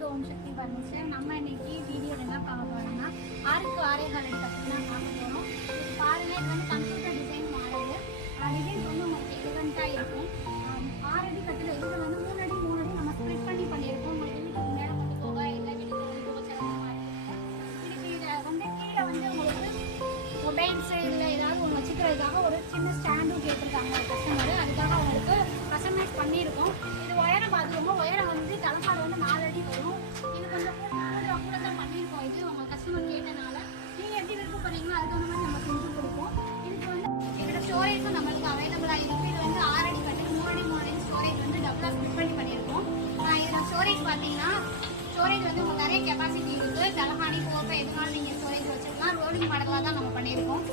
To Om Sakthi furniture. நம்ம இன்னைக்கு வீடியோவில் என்ன பார்க்க போறோம்னா 6க்கு 6.25 அடி கட்டு தான் பார்க்க போகிறோம். இது பாருங்க, இது வந்து கம்ப்யூட்டர் டிசைன் மாடல். டிசைன் வந்து உங்களுக்கு எலிகண்ட்டாக இருக்கும். 6 அடி கட்டில் இது வந்து 3 அடி 3 அடி நம்ம ஸ்ப்ளிட் பண்ணி பண்ணியிருக்கோம். உங்களுக்கு வீட்டுக்கு மேலே கொண்டு போக இல்லை வீட்டுக்கு கொண்டு போக சிரமமாக இருக்கும். இதுக்கு இதை வந்து கீழே வந்து உங்களுக்கு மொபைல்ஸு இல்லை ஏதாவது ஒன்று வச்சுக்கிறதுக்காக ஒரு சின்ன ஸ்டாண்டும் கேட்டிருக்காங்க கஸ்டமர். அதுக்காக அவங்களுக்கு கஸ்டமைஸ் பண்ணியிருக்கோம். இது உயரம் பார்த்துக்கோங்க. உயரம் வந்து தலைப்பாடு வந்து 4 அடி வரும். இது கொஞ்சம் கூட தான் பண்ணியிருக்கோம். இது உங்கள் கஸ்டமர் கேட்டனால நீங்கள் எப்படி விருப்பப்படுறீங்களோ அதுக்கு அந்த மாதிரி நம்ம செஞ்சு கொடுப்போம். இதுக்கு வந்து எங்களோட ஸ்டோரேஜும் நம்மளுக்கு அவைலபிளாக இருக்குது. இது வந்து 6 அடி கட்டு 3 அடி 3 அடி ஸ்டோரேஜ் வந்து டபுளாக ஸ்பிட் பண்ணி பண்ணியிருக்கோம். இதில் ஸ்டோரேஜ் பார்த்தீங்கன்னா ஸ்டோரேஜ் வந்து உங்களுக்கு நிறைய கெப்பாசிட்டி இருக்குது. தலகாணி கோப்பை எதுனாலும் நீங்கள் ஸ்டோரேஜ் வச்சுக்கலாம். ரோலிங் மாடலாக தான் நம்ம பண்ணியிருக்கோம்.